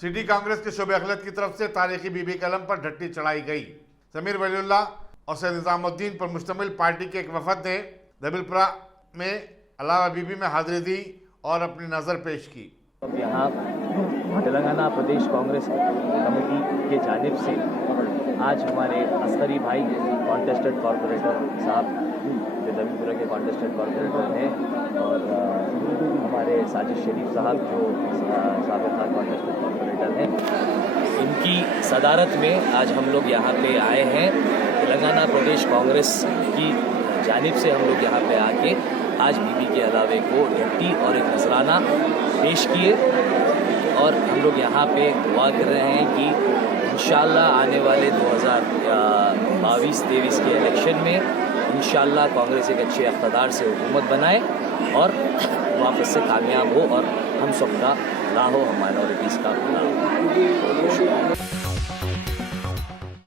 City Congress के शोबे अखिलत की तरफ से तारीखी बीबी के अलम पर ढट्टी चढ़ाई गई। समीर वलीउल्लाह और सैयद निजामुद्दीन पर मुश्तमिल पार्टी के एक वफद ने दबिलपुरा में अलावा बीबी में हाजिरी दी और अपनी नज़र पेश की। अब यहाँ तेलंगाना प्रदेश कांग्रेस कमेटी के जानिब से आज हमारे अस्करी भाई कॉन्टेस्टेड कॉरपोरेटर साहब जो दबिलपुरा के कॉन्टेस्टेड कॉरपोरेटर हैं और हमारे साजिद शरीफ साहब जो साबिक़ा कॉन्टेस्टेड कॉरपोरेटर हैं, इनकी सदारत में आज हम लोग यहाँ पे आए हैं। तेलंगाना प्रदेश कांग्रेस की जानिब से हम लोग यहाँ पे आके आज बीबी के अलावे को ढट्टी और एक नजराना पेश किए और हम लोग यहाँ पे दुआ कर रहे हैं कि इंशाल्लाह आने वाले 2022-23 के इलेक्शन में इंशाल्लाह कांग्रेस एक अच्छे इक़्तिदार से हुकूमत बनाए और वापस से कामयाब हो और हम सबका ना हो, हम माइनॉरिटीज़ का ना हो।